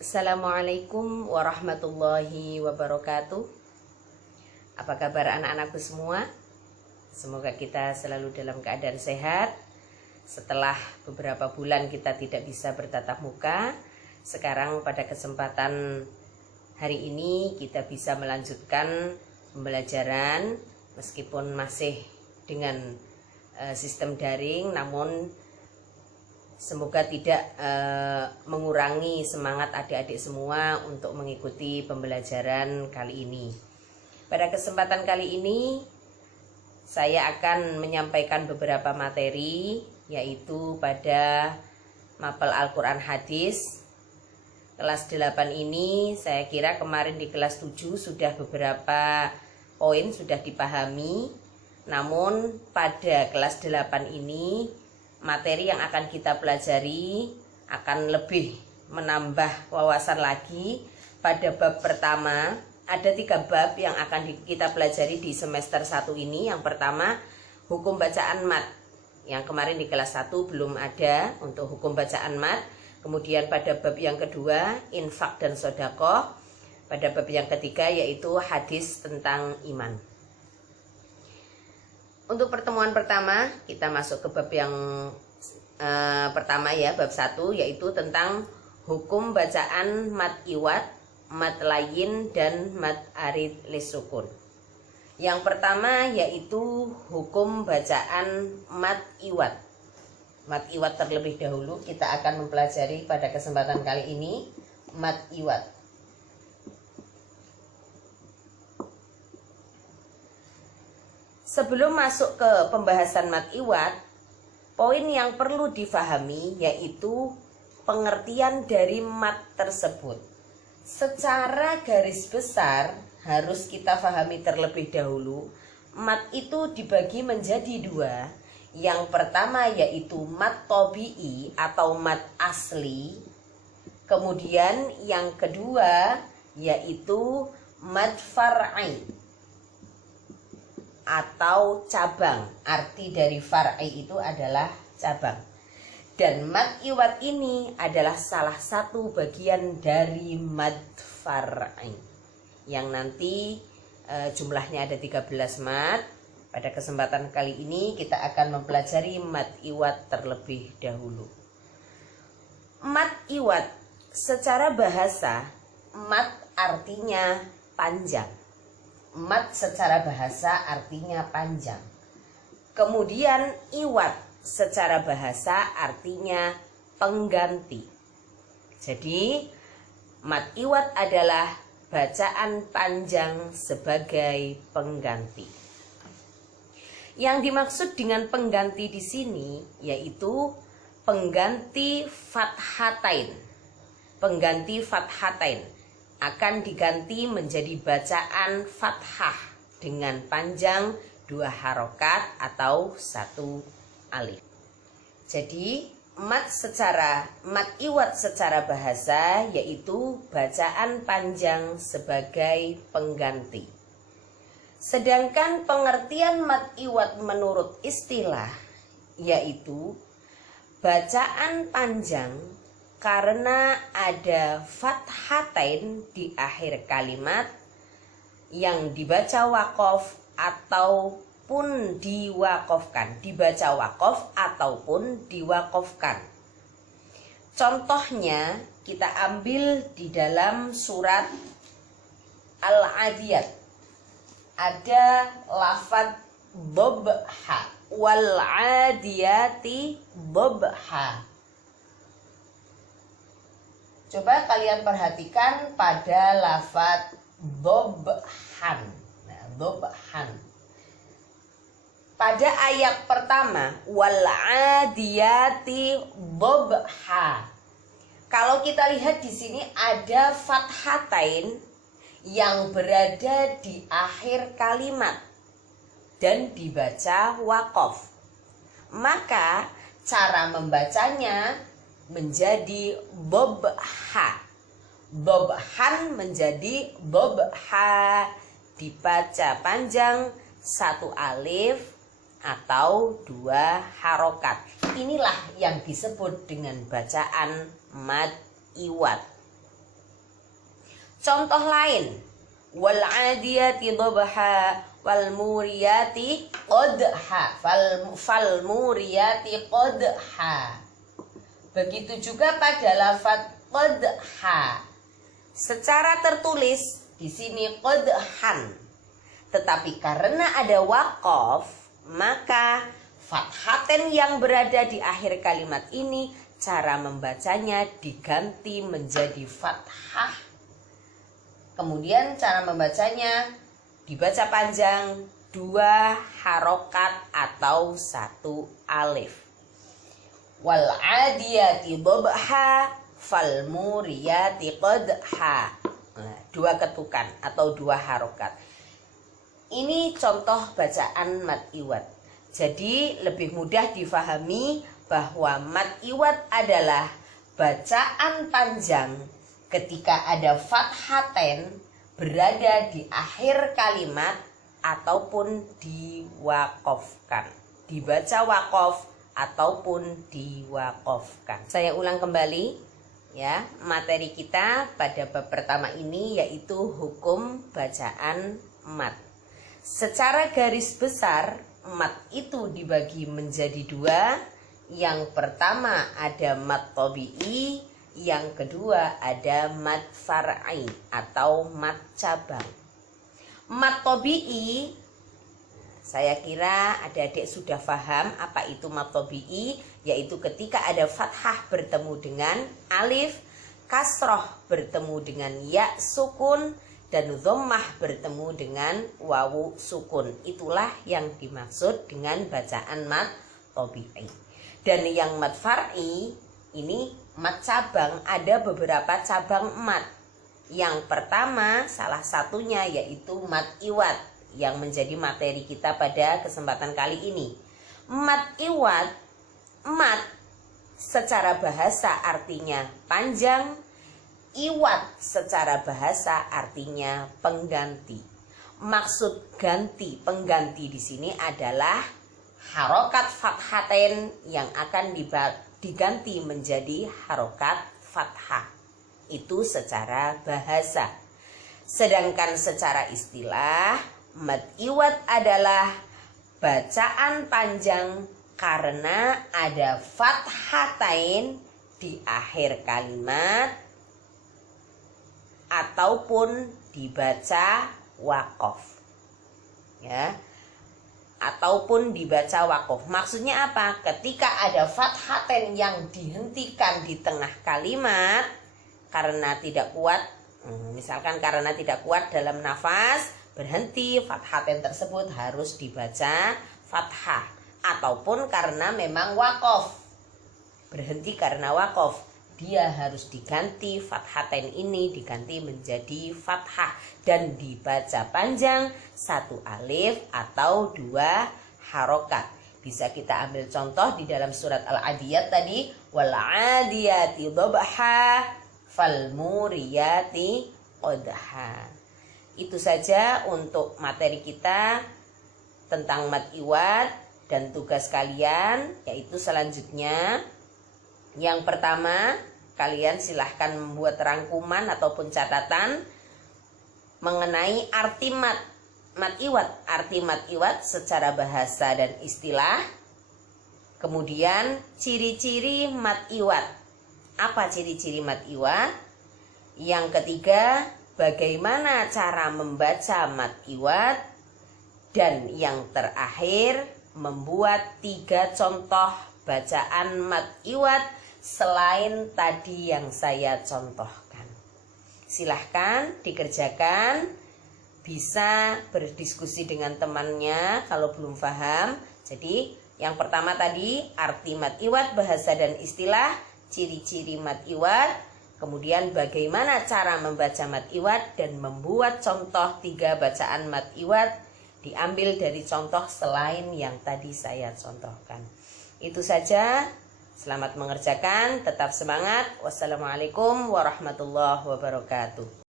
Assalamualaikum warahmatullahi wabarakatuh. Apa kabar anak-anakku semua? Semoga kita selalu dalam keadaan sehat. Setelah beberapa bulan kita tidak bisa bertatap muka, sekarang pada kesempatan hari ini kita bisa melanjutkan pembelajaran meskipun masih dengan sistem daring, namun semoga tidak mengurangi semangat adik-adik semua untuk mengikuti pembelajaran kali ini. Pada kesempatan kali ini saya akan menyampaikan beberapa materi, yaitu pada mapel Al-Quran Hadis kelas 8 ini. Saya kira kemarin di kelas 7 sudah beberapa poin sudah dipahami, namun pada kelas 8 ini materi yang akan kita pelajari akan lebih menambah wawasan lagi. Pada bab pertama, ada 3 bab yang akan kita pelajari di semester 1 ini. Yang pertama, hukum bacaan mat. Yang kemarin di kelas 1 belum ada untuk hukum bacaan mat. Kemudian pada bab yang kedua, infak dan sodakoh. Pada bab yang ketiga, yaitu hadis tentang iman. Untuk pertemuan pertama, kita masuk ke bab yang pertama ya, bab 1, yaitu tentang hukum bacaan mat iwat, mat layin, dan mat arid lisukun. Yang pertama yaitu hukum bacaan mat iwat. Mat iwat terlebih dahulu kita akan mempelajari pada kesempatan kali ini, mat iwat. Sebelum masuk ke pembahasan mat iwat, poin yang perlu difahami yaitu pengertian dari mat tersebut. Secara garis besar harus kita pahami terlebih dahulu, mat itu dibagi menjadi 2. Yang pertama yaitu mat tobi'i atau mat asli. Kemudian yang kedua yaitu mat far'i atau cabang. Arti dari far'i itu adalah cabang. Dan mat iwat ini adalah salah satu bagian dari mat far'i, yang nanti jumlahnya ada 13 mat. Pada kesempatan kali ini kita akan mempelajari mat iwat terlebih dahulu. Mat iwat secara bahasa, mat artinya panjang. Mat secara bahasa artinya panjang. Kemudian iwat secara bahasa artinya pengganti. Jadi mat iwat adalah bacaan panjang sebagai pengganti. Yang dimaksud dengan pengganti di sini yaitu pengganti fathatain. Pengganti fathatain akan diganti menjadi bacaan fathah dengan panjang 2 harokat atau 1 alif. Jadi mat iwat secara bahasa yaitu bacaan panjang sebagai pengganti. Sedangkan pengertian mat iwat menurut istilah yaitu bacaan panjang karena ada fathatain di akhir kalimat yang dibaca wakof ataupun diwakofkan, dibaca wakof ataupun diwakofkan. Contohnya kita ambil di dalam surat Al-Adiyat. Ada lafaz dobha, wal adiyati dobha. Coba kalian perhatikan pada lafaz dobhan. Nah, dobhan. Pada ayat pertama, wal adiyati dobha. Kalau kita lihat di sini ada fathatain yang berada di akhir kalimat dan dibaca wakof. Maka cara membacanya menjadi dobha. Dobhan menjadi dobha, dibaca panjang 1 alif atau 2 harokat. Inilah yang disebut dengan bacaan mad iwat. Contoh lain, wal 'adiyati dhabha wal muriyati qadha fal muriyati qadha. Begitu juga pada lafaz qadha. Secara tertulis di sini qadhan. Tetapi karena ada waqaf, maka fathaten yang berada di akhir kalimat ini cara membacanya diganti menjadi fathah. Kemudian cara membacanya dibaca panjang 2 harokat atau 1 alif. Wal 'adiyati dhabha fal muriyati qadha. 2 ketukan atau 2 harokat. Ini contoh bacaan mad iwad. Jadi lebih mudah difahami bahwa mad iwad adalah bacaan panjang ketika ada fathaten berada di akhir kalimat ataupun diwakofkan. Dibaca wakof ataupun diwakofkan. Saya ulang kembali ya, materi kita pada bab pertama ini yaitu hukum bacaan mad. Secara garis besar mad itu dibagi menjadi 2. Yang pertama ada mad tabi'i, yang kedua ada mad far'i atau mad cabang. Mad tabi'i, saya kira adik-adik sudah paham apa itu mad tabi'i, yaitu ketika ada fathah bertemu dengan alif, kasroh bertemu dengan ya sukun, dan dhammah bertemu dengan wawu sukun. Itulah yang dimaksud dengan bacaan mad tabi'i. Dan yang mad far'i ini mad cabang, ada beberapa cabang mad. Yang pertama salah satunya yaitu mad iwad yang menjadi materi kita pada kesempatan kali ini. Mad iwad, mad secara bahasa artinya panjang, iwad secara bahasa artinya pengganti. Maksud ganti, pengganti di sini adalah harokat fathaten yang akan diganti menjadi harokat fathah. Itu secara bahasa. Sedangkan secara istilah, mad iwad adalah bacaan panjang karena ada fathatain di akhir kalimat ataupun dibaca wakof, ya, ataupun dibaca wakof. Maksudnya apa? Ketika ada fathaten yang dihentikan di tengah kalimat karena tidak kuat, misalkan karena tidak kuat dalam nafas, berhenti, fathaten tersebut harus dibaca fathah. Ataupun karena memang wakof, berhenti karena wakof, dia harus diganti fathaten ini diganti menjadi fathah dan dibaca panjang 1 alif atau 2 harokat. Bisa kita ambil contoh di dalam surat Al-Adiyat tadi, wal 'adiyati dhabha fal muriyati qadha. Itu saja untuk materi kita tentang mad iwad, dan tugas kalian yaitu selanjutnya. Yang pertama, kalian silahkan membuat rangkuman ataupun catatan mengenai arti mad iwad, arti mad iwad secara bahasa dan istilah. Kemudian ciri-ciri mad iwad. Apa ciri-ciri mad iwad? Yang ketiga, bagaimana cara membaca mad iwad? Dan yang terakhir, membuat 3 contoh bacaan mad iwad selain tadi yang saya contohkan. Silahkan dikerjakan, bisa berdiskusi dengan temannya kalau belum paham. Jadi yang pertama tadi arti mad iwad, bahasa dan istilah, ciri-ciri mad iwad, kemudian bagaimana cara membaca mad iwad, dan membuat contoh 3 bacaan mad iwad diambil dari contoh selain yang tadi saya contohkan. Itu saja. Selamat mengerjakan, tetap semangat. Wassalamualaikum warahmatullahi wabarakatuh.